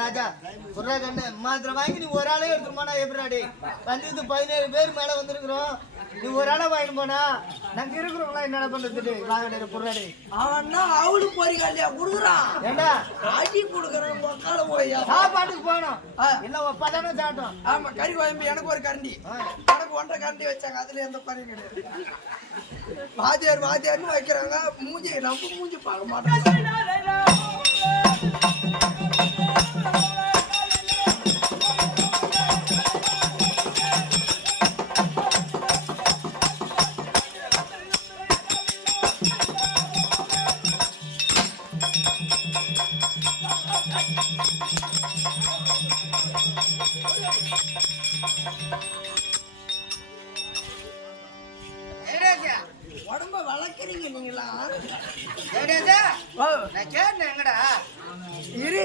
ராஜா மாத்திரம் வாங்கி நீ ஒரு ஆளே எடுத்து போனா எப்படி வந்து 17 பேர் மேல வந்திருக்கிறோம். நீ ஒரு ஆளை வாங்கிட்டு போனா நாங்க இருக்கிறோம்லாம் என்ன பண்றது? வாங்க புறாடி அவன் அவளு பொறிக்காலியா குடுக்குறான். ஏண்டா ஆட்டி குடுக்குறான். மக்கால போய் சாப்பாட்டுக்கு போனோம் இல்ல 10 சாப்பிட்டோம். ஆமா கறி குழம்பு எனக்கு ஒரு கரண்டி, எனக்கு 1.5 கரண்டி வச்சாங்க. அதுல எந்த பறையும் கிடையாது. வாத்தியார்னு வைக்கிறாங்க. மூஞ்சி நம்ம மூஞ்சி பார்க்க மாட்டோம். உடம்ப வளர்க்குறீங்க நீங்களா? நான் கேட்டேன் எங்கடா இரு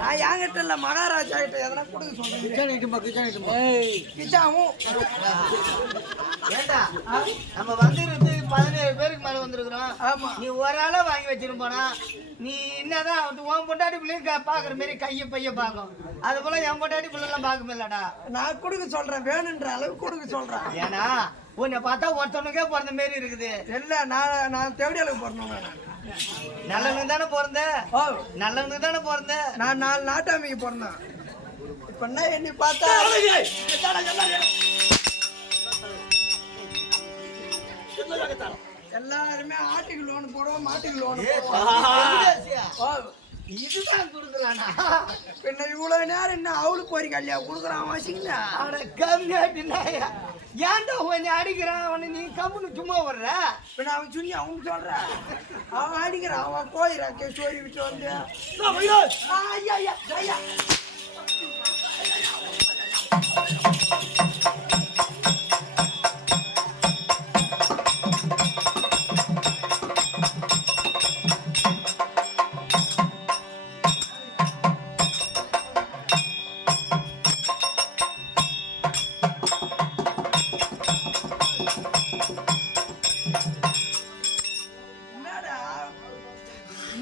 நான் யாங்கிட்ட கிட்ட இல்ல மகாராஜா கிட்ட எதனா கொடுக்க சொல்றேன். கிச்சாவும் ஏண்டா நம்ம வந்துருக்கு 17 பேருக்கு மேல வந்திருக்கிறோம். ஆமா நீ ஒரு ஆளா வாங்கி வச்சிரும் போனா நீ என்னதான் உன் பொண்டாட்டி பிள்ளைங்க பாக்குற மாதிரி கைய பைய பாக்கும். அது போல என் பொண்டாட்டி பிள்ளை எல்லாம் பாக்க இல்லடா. நான் கொடுக்க சொல்றேன், வேணுன்ற அளவு கொடுக்க சொல்றேன். ஏன்னா உன்னை பார்த்தா ஒருத்தவனுக்கே பிறந்த மாரி இருக்குது. இல்ல நான் தேவடி அளவுக்கு பிறந்தவங்க. நல்லவனுக்கு தானே பிறந்த. ஓ நல்லவனுக்கு தானே பிறந்த. நான் 4 நாட்டாமைக்கு பிறந்தேன். இப்ப என்ன என்னை பார்த்தா எல்லாருமே ஆட்டுக்கு லோன் போடுவோம், மாட்டுக்கு லோன் போடுவோம். இதுதான் கொடுக்கலானா பின்ன இவ்வளவு நேரம் என்ன அவளுக்கு போறீங்க இல்லையா கொடுக்குறான் வாசிங்களா? அவனை கம்மியாட்டினா ஏன்டா உன்னை அடிக்கிறான்? அவனை நீ கம்முன்னு சும்மா வர்ற. பின்ன அவன் சொல்லி அவன் சொல்ற அவன் அடிக்கிறான். அவன் போயிடறான் சோரி விட்டு வந்து ஐயா ஐயா ஐயா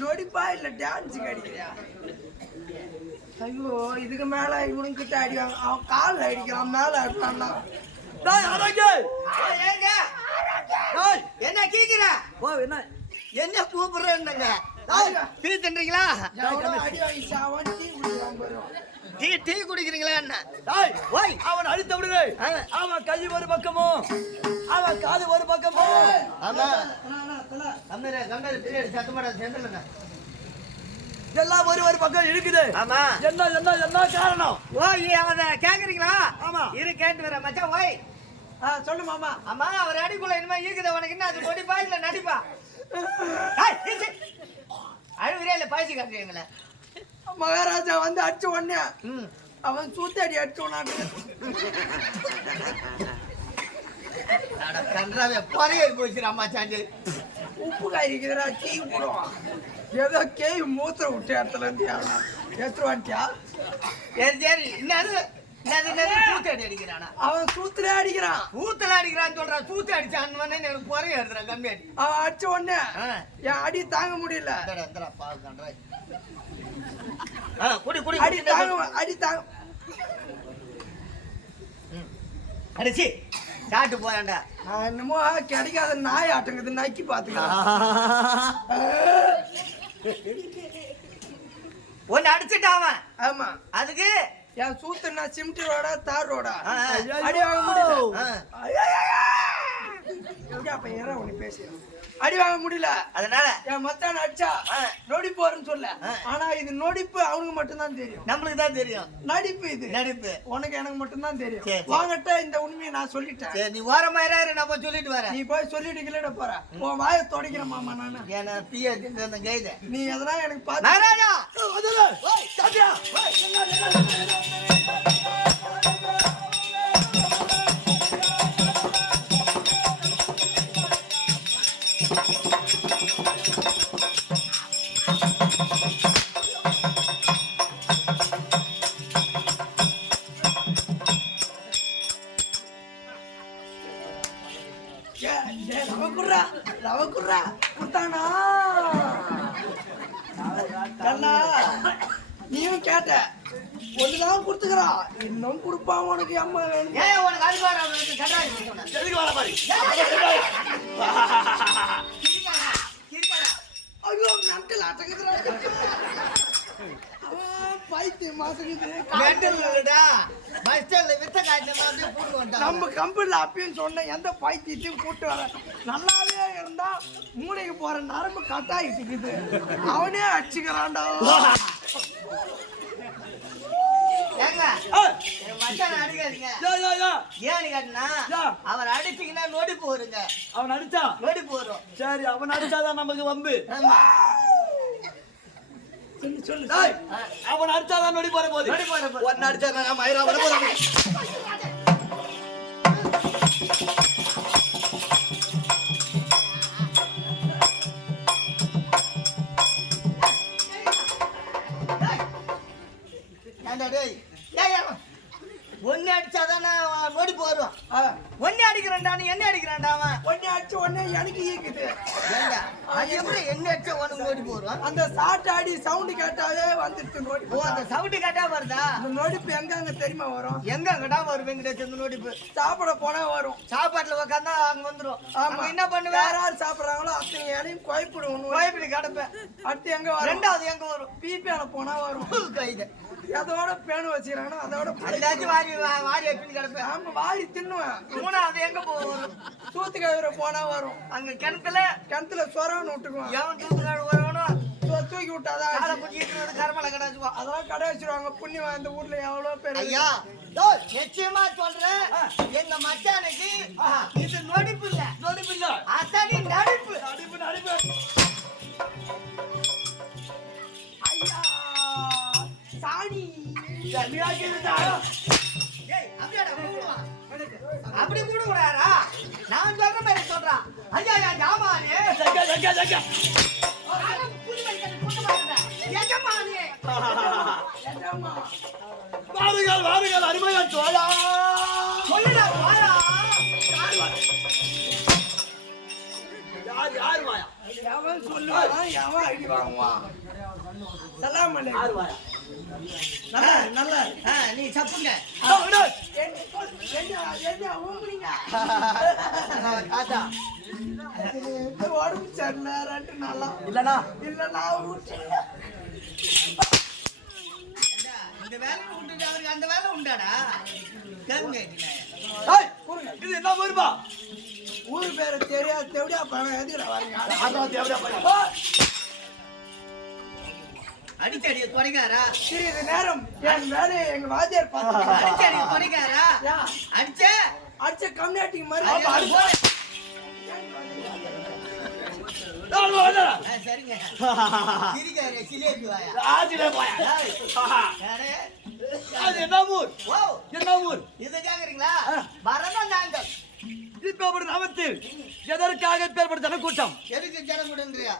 நொடிப்பா இல்ல டான்ஸுக்கு அடிக்கிறியா? ஐயோ இதுக்கு மேல இவனுக்கு கிட்ட அடிவாங்க. அவன் காலில் அடிக்கிறான், மேல அடிப்பான். என்ன கேக்குற? என்ன கூப்பிடுறேன்னுங்க டீ தின்றீங்களா? அடி வாங்கி சாவான் டீ குடிக்கிறான் பாரு. டீ குடிக்கிறீங்களா? என்ன அவன் அடித்து விடுது. அவன் கை ஒரு பக்கமும் அவன் காது ஒரு பக்கமும். ஆமா கம்பெனி பின்னாடி சத்தமாடா சென்றுங்க எல்லாம் ஒரு பக்கம் இருக்குது. ஆமா என்ன என்ன என்ன காரணம்? அத கேக்குறீங்களா? ஆமா இரு கேட்டு வர மச்சான். ஓய் சொல்லு மாமா. அம்மா அவர் அடிக்குள்ள இனிமே இருக்குது. உனக்கு என்ன அது கொடிப்பா இல்ல நடிப்பா? அழுகுறியா இல்ல பாய்ச்சி காட்டுறீங்களா? மகாராஜா வந்து அடிச்ச உடனே அவன் சூத்தாடி அடிச்சோனாட்டு கன்றாவே பொறையேறி போச்சுடா மச்சாண்டி. உப்பு காய்க்கிறா டீ போடுவான். ஏதோ கேய் மூத்திர விட்டு இடத்துல இருந்து எடுத்து வந்துட்டியா? சரி சரி என்னது சூத்தாடி அடிக்கிறானா? அவன் சூத்திலே அடிக்கிறான். ஊத்தல அடிக்கிறான்னு சொல்றான். சூத்து அடிச்சான்னு எனக்கு பொறைய எடுத்துறான் கம்மியாடி. அவன் அடிச்ச உடனே என் அடி தாங்க முடியல. அடி தாங்க அடிச்சு சாட்டு போறான்டா. நான் என்னமோ கிடைக்காத நாய் ஆட்டங்குது நக்கி பாத்துக்கலாம். ஒன்னு அடிச்சுட்டாவன். ஆமா அதுக்கு என் சூத்துனா சிமெண்ட் ரோடா தார் ரோடா அடி வாங்க முடியல. அப்ப ஏற உனக்கு பேசுறேன். அடி வாங்க முடியல. அதனால என் மச்சான் அடிச்சா நொடிப்பு வரும்னு சொல்ல. ஆனா இது நொடிப்பு அவனுக்கு மட்டும்தான் தெரியும். நம்மளுக்கு தான் தெரியும். நடிப்பு இது நடிப்பு. உனக்கு எனக்கு மட்டும்தான் தெரியும். வாங்கட்ட இந்த உண்மையை நான் சொல்லிட்டேன். நீ ஓரமாயிராரு நான் போய் சொல்லிட்டு வரேன். நீ போய் சொல்லிட்டு கிளட போற. உன் வாயை தொடக்கிற மாமா நானு. ஏன்னா பிஏ திங்க கைத நீ எதனா எனக்கு பாத்து மகாராஜா ரவக்குறா குத்தானா நீயும் கேட்ட ஒண்ணுதான் கொடுத்துக்கிறா. இன்னும் கொடுப்பான் உனக்கு. அம்மா வேணும். உனக்கு அதிகாரம் ஐயோ நண்டல் அட்டக்குதுடா. பைத்தியம் மாசுக்குது. நம்ம கம்பெனில அப்பயும் சொன்ன எந்த பைத்தியத்தையும் கூட்டு வர நல்லாவே இருந்தா மூளைக்கு போற நரம்பு கட்டாயிட்டு இருக்குது. அவனே அடிச்சுக்கிறான்டா. அவர் அடிச்சீங்கன்னா நொடி போருங்க. அவன் அடிச்சா நொடி போறோம். சரி அவன் அடிச்சாதான் நமக்கு வம்பு. சொல்லு அவன் அடிச்சாதான் நொடி போற போது. ஒன்னு அடிச்சா மயிரா வர போறாங்க. வரும். ஒன்னே அடிக்கிறான்டான்னு என்ன அடிக்கிறான்டா அவன்? ஒன்னே அடிச்சு ஒன்னே எனக்கு ஈக்குது. ஏண்டா அது எப்படி என்ன அடிச்ச உனக்கு நோடிப்பு வரும்? அந்த சாட்டாடி சவுண்ட் கேட்டாலே வந்துருச்சு நோடிப்பு. ஓ அந்த சவுண்டு கேட்டா வருதா? அந்த நோடிப்பு எங்க தெரியுமா வரும்? எங்க அங்கடா வரும் வெங்கடேஷ் இந்த நோடிப்பு? சாப்பிட போனா வரும். சாப்பாட்டுல உட்காந்தா அங்க வந்துரும். ஆமா என்ன பண்ணுவேன்? யாராரு சாப்பிடுறாங்களோ அத்தனை இலையும் குழப்பிடுவோம். கோயப்பிடி கிடப்பேன். அடுத்து எங்க வரும்? ரெண்டாவது எங்க வரும்? பிபிஆல போனா வரும். கைது அதோட பேனு வச்சுக்கிறாங்கன்னா அதோட எல்லாத்தையும் வாரி எப்படி கிடப்பேன். ஆமா வாரி தின்னுவேன். மூணாவது எங்க வரும்? சூத்து கழுவுற போனா வரும். அங்க கிணத்துல சொரவன்னு விட்டுக்குவான். எவன் தூத்துக்காடு வரணும் தூக்கி விட்டாதான் காலை பிடிச்சிட்டு கருமலை கடாச்சுவான். அதெல்லாம் கடை வச்சிருவாங்க. புண்ணியம் இந்த ஊர்ல எவ்வளவு பேர். ஐயா நிச்சயமா சொல்றேன் எங்க மச்சானுக்கு இது நொடிப்பு இல்ல. நோடிப்பு இல்ல. அத்தனை நடிப்பு. நடிப்பு. ஐயா சாணி ஏய் அப்படியாடா கூடுவான். அப்படி கூட கூடாரா? நான் சொல்ற மாதிரி சொல்றான். ஐயா ஜாமானே வாருங்கள் அருமையான் தோழா. சொல்லுடா வாயா. யார் வாயா? எவன் சொல்லுவான் எவன் அடி வாங்குவான். சலாம் அலைக்கும். யார் வாயா? நல்ல நீ சப்புங்க. என்ன ஊம்புறீங்க? தாத்தா உடம்பு சரியில்லை 2 நாளா. இல்லனா இல்லைன்னா இந்த வேலை விட்டுட்டு அவருக்கு அந்த வேலை உண்டாடா? கேளுங்க. இது என்ன ஊருப்பா? ஊரு பேரை தெரியாது. தேவடியா பழம் எதிர அடிச்சடிய துறைக்காரா? சிறிது நேரம் என் வேலையை எங்க வாத்தியார் பார்த்து அடிச்சடிய துறைக்காரா? அடிச்ச அடிச்ச கம்யூனிட்டிக்கு மாதிரி சரிங்க. சிரிக்காரு சிலேபி வாயா. அது என்ன ஊர்? ஓ என்ன ஊர்? இதை கேக்குறீங்களா? வரதான் நாங்கள் இப்ப நாமத்தில் எதற்காக பேர்படுத்த ஜனக்கூட்டம்? எதுக்கு ஜனம் விடுன்றியா?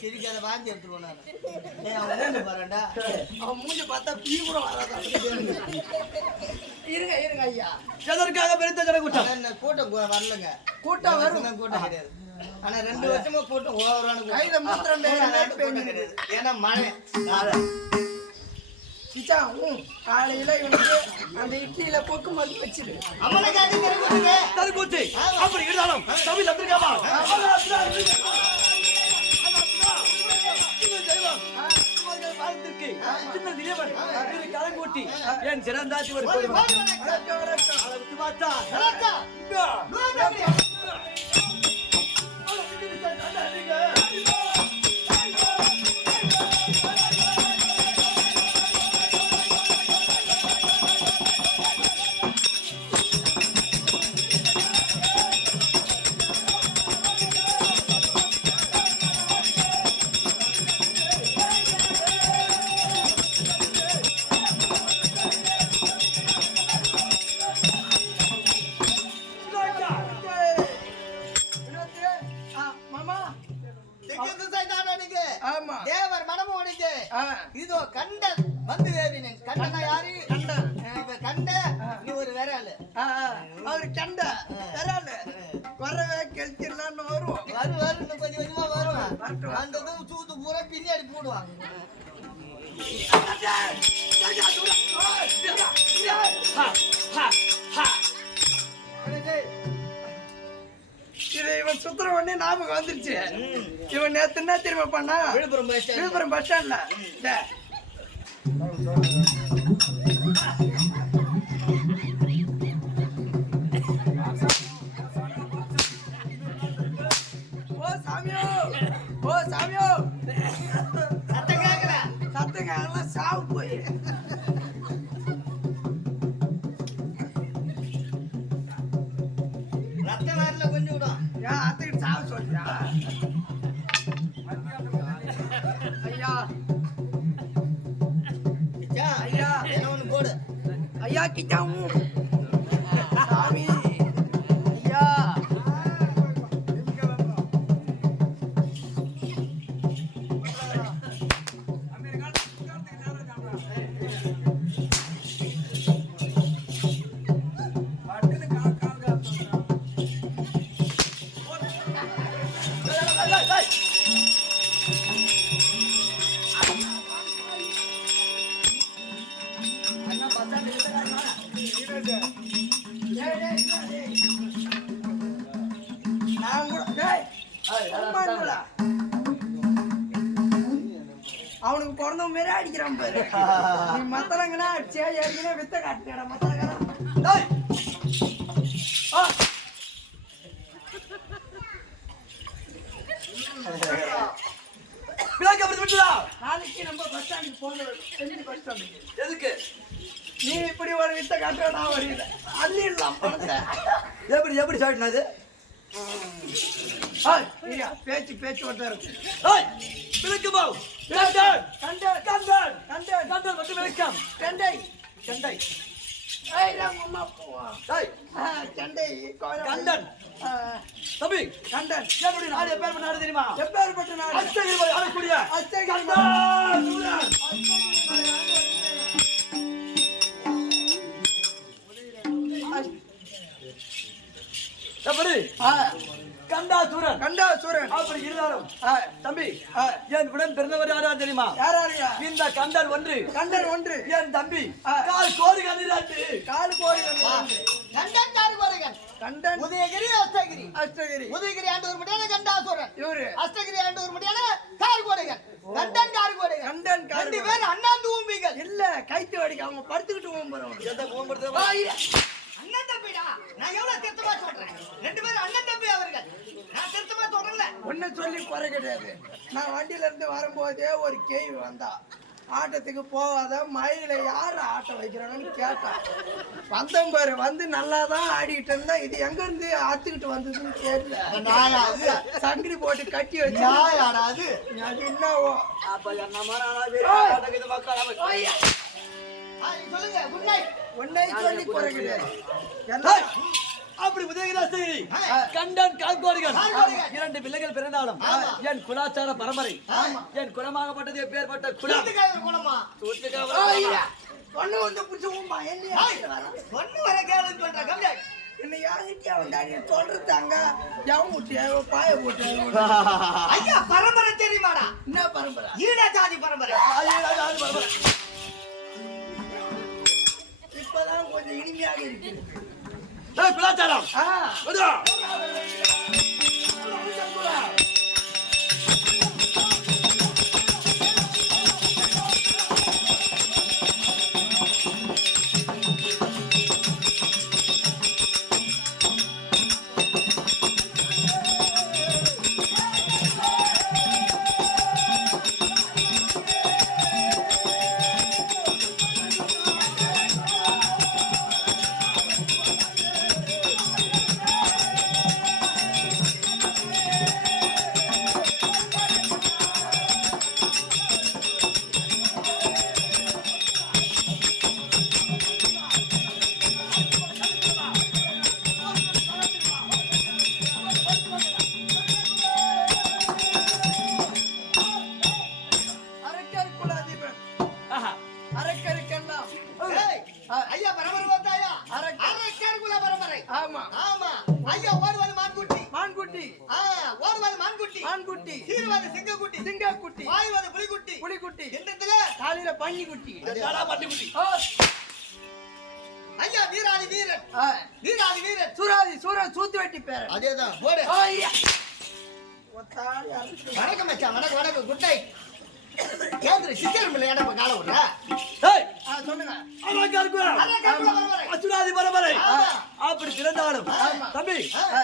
சிரிக்காத வாந்தி எடுத்துருவோம் நான். பாருடா அவன் மூஞ்சி பார்த்தா பீ கூட வராது. இருங்க ஐயா. எதற்காக பெருத்த ஜனக்கூட்டம்? என்ன கூட்டம் வரலங்க. கூட்டம் வரும். கூட்டம் கிடையாது. ஆனா 2 வருஷமா கூட்டம் ஓவரான கையில மாத்திரம் கிடையாது. ஏன்னா மழை காலையில இவனுக்கு அந்த இட்லியில பொக்கு மருந்து வச்சிரு. தருக்கூத்து அப்படி இருந்தாலும் தமிழ் வந்திருக்காமா? கலங்கூட்டி என் சிறந்தாச்சு ஒரு பார்த்தா தேவர் மனமும் உனக்கு இதோ கண்ட வந்து தேவினன். கண்டனா யாரு? கண்ட நீ ஒரு விராலு. அவரு கண்ட விராலு வரவே கெழுத்திடலான்னு வரும். இன்னும் கொஞ்சம் கொஞ்சமா வரும். அந்த சூத்து பூரா பின்னாடி போடுவாங்க. இது இவன் சுத்துற உடனே ஞாபகம் வந்துருச்சு. இவன் நேத்து என்ன திரும்ப பண்ணா? விழுப்புரம் பஸ் ஸ்டாண்ட்ல ஓ சாமியோ சத்தம் கேட்கல சாவு போய் ரத்த வேறல கொஞ்சம் விடும். அத்தைக்கு சாவு சொல்றியா? ஐயா என்ன ஒண்ணு போடு. ஐயா கிச்சாவும் சாமி ஐயா நான் கூட டேய் சும்மா இருடா. அவனுக்கு பிறந்த மாரி அடிக்கிறான் பாரு. நீ மத்தலங்கன்னா அடிச்சா ஏற்கனவே வித்த காட்டினடா மத்தலங்கடா. டேய் பிளாக் அப்படி விட்டுடா. நாளைக்கு நம்ம பஸ் ஸ்டாண்டுக்கு போகணும். பஸ் ஸ்டாண்டுக்கு எதுக்கு நீ இப்படி ஒரு வித்த காட்டுற நான் வரல அள்ளிடலாம் பணத்தை. எப்படி எப்படி சாட்டினது? பேச்சு பேச்சு ஒருத்தர் இருக்கு. ஏய் பிளக்கு போ. கண்டன் கண்டை கண்டன் கண்டை கண்டன் வந்து விளக்கம். கண்டை கண்டை ஏய் நம்ம போவா டேய் கண்டை கண்டன் தம்பி கண்டன் எப்படி நாடு பேர் நாடு தெரியுமா? எப்பேற்பட்ட நாடு அச்சகிரி போய் ஆடக்கூடிய அச்சகிரி கண்டன் சூரன். எப்படி கண்டாசூரன் கண்டாசூரன் அப்படி இருந்தாலும் தம்பி என் உடன் பிறந்தவர் யாரா தெரியுமா? யாராரியா? இந்த கண்டன் ஒன்று கண்டன் ஒன்று என் தம்பி கால் கோடி கண்டிராட்டு கால் கோடி கண்டன் காடு கோடைகள் கண்டன் உதயகிரி அஷ்டகிரி அஷ்டகிரி உதயகிரி ஆண்டவர் முடியான கண்டாசுரன் இவரு அஷ்டகிரி ஆண்டவர் முடியான கார்கோடைகள் கண்டன் கார்கோடைகள் கண்டன் ரெண்டு பேர் அண்ணாந்து ஊம்பிகள் இல்ல கைத்து வடிக்க அவங்க படுத்துக்கிட்டு ஓம்புறவங்க எதை போகும்போது அண்ணன் தம்பிடா நான் எவ்வளவு திருத்தமா சொல்றேன் ரெண்டு பேரும் அண்ணன் தம்பி அவர்கள் நான் திருத்தமா சொல்றேன்ல ஒன்னு சொல்லி குறை கிடையாது. நான் வண்டியில இருந்து வரும்போதே ஒரு கேள்வி வந்தா ஆட்டத்துக்கு போகாத மயில யாரு ஆட்டம் வைக்கிறாங்கன்னு கேட்டான். வந்தம்பாரு வந்து நல்லாதான் ஆடிக்கிட்டு இருந்தா இது எங்க இருந்து ஆத்துக்கிட்டு வந்ததுன்னு தெரியல. சங்கிலி போட்டு கட்டி வச்சு அது என்னவோ அப்ப சொல்லுங்க குட் நைட் ஒன்னை சொல்லி குறை கிடையாது. அப்படி உதயகிரி கண்டன் கால்கோடிகள் இரண்டு பிள்ளைகள் பிறந்தாலும் என் குலாச்சார பரம்பரை என் குலமாகப்பட்டது எப்பேற்பட்ட குலம் குணமா ஒண்ணு வந்து புடிச்சுமா ஒண்ணு வர கேளுன்னு சொல்றேன் கம்மியா என்ன யாருக்கிட்டே வந்தாடி சொல்றதாங்க எவன் முட்டி பாய போட்டு ஐயா பரம்பரை தெரியுமாடா? என்ன பரம்பரை? ஈடா ஜாதி பரம்பரை. இப்பதான் கொஞ்சம் இனிமையாக இருக்கு குலாச்சாரம் ஐயா பரம்பரை பார்த்தாயா? அரக்கர் குல பரம்பரை. ஆமா ஆமா ஐயா ஓடுவது மான்குட்டி மான்குட்டி ஓடுவது மான்குட்டி மான்குட்டி சீருவது சிங்கக்குட்டி சிங்கக்குட்டி வாயுவது புலிக்குட்டி புலிக்குட்டி கிண்டத்துல காலையில பன்னிக்குட்டி பட்டிக்குட்டி ஐயா வீராதி வீரன் வீராதி வீரன் சூராதி சூரன் சூத்து வெட்டி பேரன் அதேதான் போடு வணக்கம் மச்சான் வணக்கம் வணக்கம் குட் நைட் கேந்திர சிக்கல் மில்ல ஏடா கால விடுற சொல்லுங்க அசுராதி பரம்பரை அப்படி பிறந்தாலும் தம்பி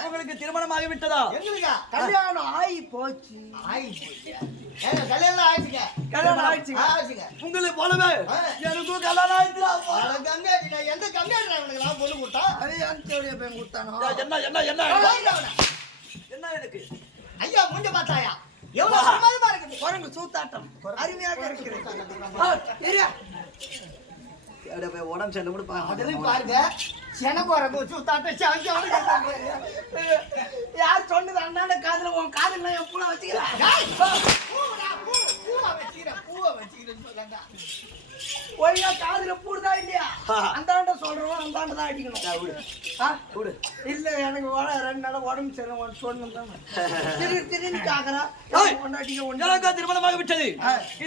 உங்களுக்கு திருமணமாகி விட்டதா? எங்களுக்கா கல்யாணம் ஆகி போச்சு கல்யாணம் ஆயிடுச்சுங்க கல்யாணம் ஆயிடுச்சுங்க ஆயிடுச்சுங்க உங்களுக்கு போலவே எனக்கும் கல்யாணம் ஆயிடுச்சா? கங்காடி நான் எந்த கம்மியாடுறேன் அவனுக்கு நான் பொண்ணு கொடுத்தா அதே அனுப்பிச்சோடைய பையன் கொடுத்தானோ என்ன என்ன என்ன என்ன எனக்கு ஐயா முஞ்ச பார்த்தாயா எவ்வளவு சமாதமா இருக்குது குரங்கு சூத்தாட்டம் அருமையாக இருக்கிறது உடம்பு சென்று கூட அதெல்லாம் பாருங்க எனக்கு வரக்கும் சூத்தாட்டம் யார் சொன்னது அண்ணாண்ட காதுல உன் காதுல என் பூனை வச்சுக்கிறேன் பூவை வச்சுக்கிறேன்னு சொல்றா ஒய்யா காதுல பூடுதா இல்லையா அந்தாண்ட சொல்றோம் அந்தாண்ட தான் அடிக்கணும் இல்ல எனக்கு ரெண்டு நாள் உடம்பு சரியில்லை சொன்னதான் திடீர்னு காக்குறா எனக்கு திருமணமாக விட்டது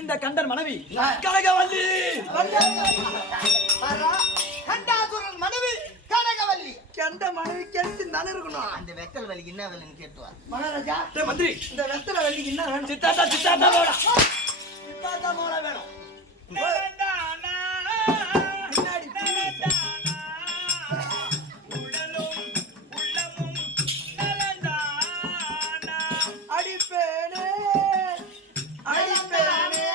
இந்த கண்டன் மனைவி கனகவல்லி வலின்னு தானே இருக்கணும். அந்த வெத்தல் வலிக்கு என்ன வேலைன்னு கேட்டுவா. மகாராஜா டேய் மந்திரி, இந்த வெத்தலை வலிக்கு என்ன வேணும்? சித்தாத்தா வேணும். சித்தாத்தா மோளா வேணும். பின்னாடி அடிப்பேனே அடிப்பேனே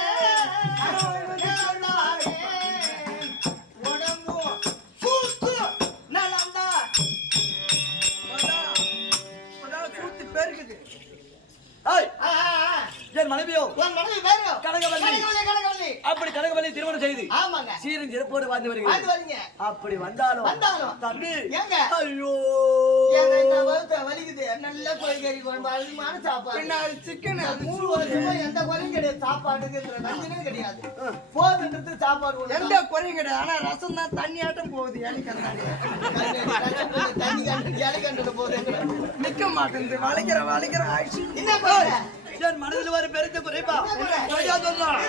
உடம்பும் சூத்து நலந்தா. சூத்து பெருக்குது. ஏய், என் மனைவியோ உன் மனைவி பேரு கனகவல்லி. கனகவல்லி. அப்படி கனகவல்லி திருமணம் செய்து ஆமாங்க. சீரும் சிறப்போடு வாழ்ந்து வாழ்ந்து வருகிறது. வரீங்க. அப்படி வந்தாலும் வந்தாலும் தம்பி ஏங்க ஐயோ ஏங்க இந்த வகுத்த வலிக்குது. நல்ல கோழிக்கறி குழம்பு அருமையான சாப்பாடு. பின்ன அது சிக்கன் அது 3 வருஷமா எந்த குறையும் கிடையாது. சாப்பாட்டுக்கு நஞ்சனே கிடையாது. போதுன்றது சாப்பாடு ஒண்ணு எந்த குறையும் கிடையாது. ஆனா ரசம் தான் தண்ணியாட்டம் போகுது. எனக்கு தண்ணி கண்டு போகுது. நிக்க மாட்டேங்குது. வளைக்கிற ஆயிடுச்சு. என்ன பண்ற? என் மனதில் ஒரு பெருத்த குறைப்பா சரியா சொல்றான்.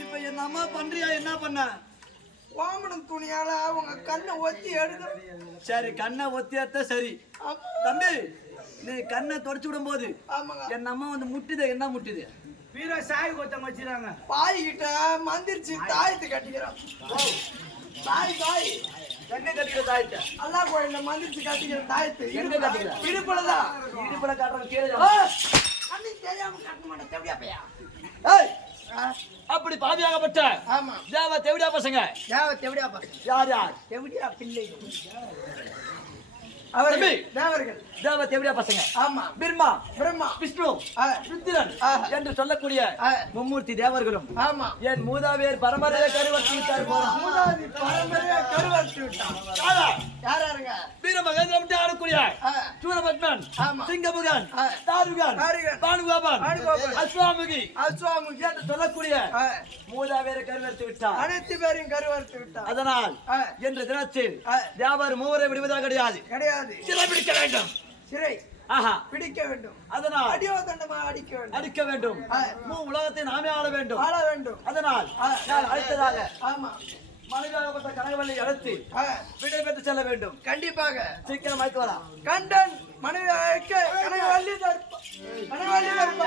இப்ப என் அம்மா பண்றியா என்ன பண்ண? ஓமனம் துணியால அவங்க கண்ணை ஒத்தி எடுக்கணும். சரி கண்ணை ஒத்தியாத்த சரி. தம்பி நீ கண்ணை தொடச்சு விடும் போது ஆமாங்க. என் அம்மா வந்து முட்டுது. என்ன முட்டுது? வீர சாய் கொத்தம் வச்சிருக்காங்க. பாய்கிட்ட மந்திரிச்சு தாயத்து கட்டிக்கிறோம். தாய் கண்ணை கட்டிக்கிற தாய்ட்ட அல்லா கோயில்ல மந்திரிச்சு கட்டிக்கிற தாயத்து எங்க கட்டிக்கிற? இடுப்புலதான். இடுப்புல காட்டுற கீழே. அன்னைக்கு தெரியாம கட்ட மாட்டேன். எப்படியா பையா? ஏய், அப்படி பாவியாகப்பட்ட ஆமா. தேவ தேவடியா பசங்க எப்படியா பசங்க? யார் யார்? எப்படியா பிள்ளை? தம்பி. அவர்கள் தேவர்கள். தேவ தேவடியா பசங்க ஆமா. பிரம்மா பிரம்மா விஷ்ணு ஆ. ருத்திரன் என்று சொல்லக்கூடிய ஆ. மும்மூர்த்தி தேவர்களும் ஆமா. என் மூதாதையர் பரம்பரையை கருவறுத்து விட்டார் போறான். மூதாதி பரம்பரையா கருவறுத்து விட்டான். யாராருங்க? வீர மகேந்திரம் ஆடக்கூடிய ஆ. சூரபத்மன் ஆமா. சிங்கமுகன் ஆ. தாருகன் தாருகன், பானுகோபன் பானுகோபன், அஸ்வாமுகி அஸ்வாமுகி என்று சொல்லக்கூடிய ஆ. மூதாதையரை கருவறுத்து விட்டார். அனைத்து பேரையும் கருவறுத்து விட்டான். அதனால் ஆ. என்ற தினத்தில் ஆ. தேவர் மூவரை விடுவதாக கிடையாது. கிடையாது. சிறை பிடிக்க வேண்டும். சிறை ஆஹா பிடிக்க வேண்டும். அதனால் அடியோ தண்டமா அடிக்க வேண்டும். அடிக்க வேண்டும். ஆ. உலகத்தை நாமே ஆள வேண்டும். ஆள வேண்டும். அதனால் ஆ. நான் அடுத்ததாக ஆமா. மனிதாகப்பட்ட கனகவல்லி அழைத்து ஆ. விடை பெற்று செல்ல வேண்டும். கண்டிப்பாக சீக்கிரம் அழைத்து வரலாம். கண்டன் மனைவி கனகவல்லி தர்ப்பா. கனகவல்லி தர்ப்பா.